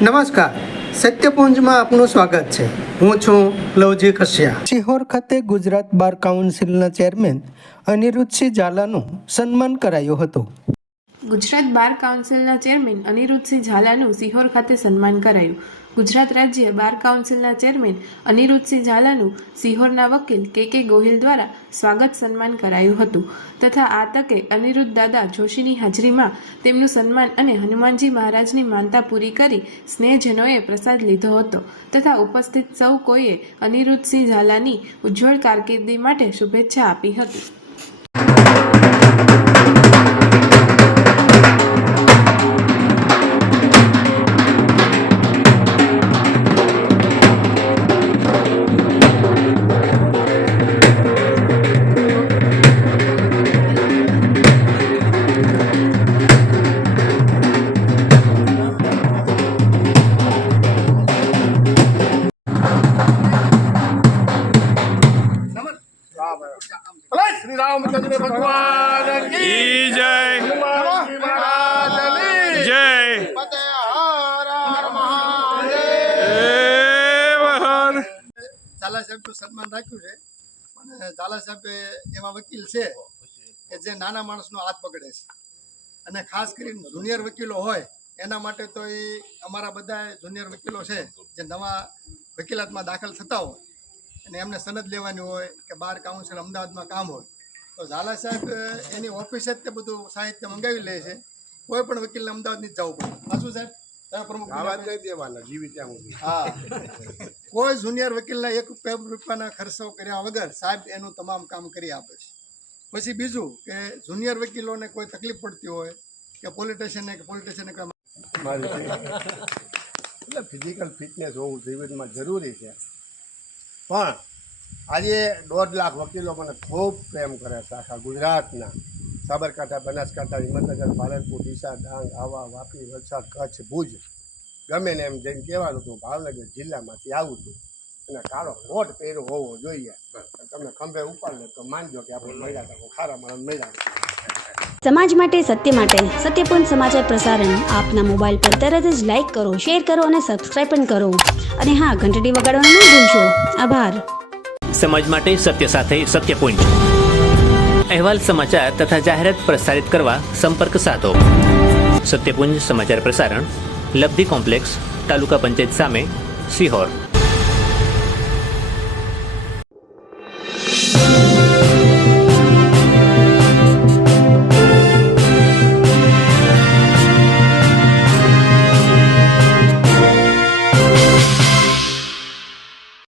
નમસ્કાર, સત્યપુંજમાં આપનું સ્વાગત છે. હું છું લવજી કશ્યા. સિહોર ખાતે ગુજરાત બાર કાઉન્સિલના ચેરમેન અનિરુદ્ધસિંહ ઝાલાનું સન્માન કરાયું હતું. ગુજરાત બાર કાઉન્સિલના ચેરમેન અનિરુદ્ધસિંહ ઝાલાનું સિહોર ખાતે સન્માન કરાયું. ગુજરાત રાજ્ય બાર કાઉન્સિલના ચેરમેન અનિરુદ્ધસિંહ ઝાલાનું સિહોરના વકીલ કે ગોહિલ દ્વારા સ્વાગત સન્માન કરાયું હતું તથા આ તકે અનિરુદ્ધ દાદા જોશીની હાજરીમાં તેમનું સન્માન અને હનુમાનજી મહારાજની માનતા પૂરી કરી સ્નેહજનોએ પ્રસાદ લીધો હતો તથા ઉપસ્થિત સૌ કોઈએ અનિરુદ્ધસિંહ ઝાલાની ઉજ્જવળ કારકિર્દી માટે શુભેચ્છા આપી હતી. श्री रामचंद्र भगवान की जय, हनुमान जी महाराज की जय, हर हर महादेव. ઝાલા સાહેબનું સન્માન રાખ્યું છે અને ઝાલા સાહેબ એવા વકીલ છે કે જે નાના માણસનો હાથ પકડે છે અને ખાસ કરીને જુનિયર વકીલો હોય એના માટે તો એ અમારા બધા જુનિયર વકીલો છે જે નવા વકીલાતમાં દાખલ થતા હોય અને એમને સનદ લેવાની હોય કે બાર કાઉન્સિલ અમદાવાદમાં કામ હોય તો ઝાલા સાહેબ એની ઓફિસે જ તે બધું સાહિત્ય મંગાવી લે છે. કોઈ પણ વકીલને અમદાવાદ નહીં જવું પડે. શું સાહેબ પ્રમુખ હા, કોઈ જુનિયર વકીલના ₹1 ખર્ચો કર્યા વગર સાહેબ એનું તમામ કામ કરી આપે છે. પછી બીજું કે જુનિયર વકીલોને કોઈ તકલીફ પડતી હોય કે પોલિટિશિયનને એટલે ફિઝિકલ ફિટનેસ હોવું જીવનમાં જરૂરી છે, પણ આજે 1.5 લાખ વકીલો મને ખૂબ પ્રેમ કરે છે. આખા ગુજરાતના સાબરકાંઠા, બનાસકાંઠા, હિંમતનગર, પાલનપુર, ડીસા, ડાંગ, આવા, વાપી, વલસાડ, કચ્છ, ભુજ, ગમે ને એમ જેમ કહેવાનું હતું ભાવનગર જિલ્લામાંથી આવું છું અને કાળો કોટ પહેર્યો હોવો જોઈએ. તમને ખંભે ઉપાડ લે તો માનજો કે આપણે મળ્યા હતા, ખારા માણસ મળ્યા. સમાજ માટે, સત્ય માટે, સત્યપૂર્ણ સમાચાર પ્રસારણ આપના મોબાઈલ પર તરત જ લાઈક કરો, શેર કરો અને સબસ્ક્રાઈબ પણ કરો. અને હા, ઘંટડી વગાડવાનું ન ભૂલશો. આભાર. સમાજ માટે સત્ય સાથે સત્યપુંજ. અહેવાલ, સમાચાર તથા જાહેરાત પ્રસારિત કરવા સંપર્ક સાધો. સત્યપુંજ સમાચાર પ્રસારણ, લબ્ધિ કોમ્પ્લેક્સ, તાલુકા પંચાયત સામે, સિહોર.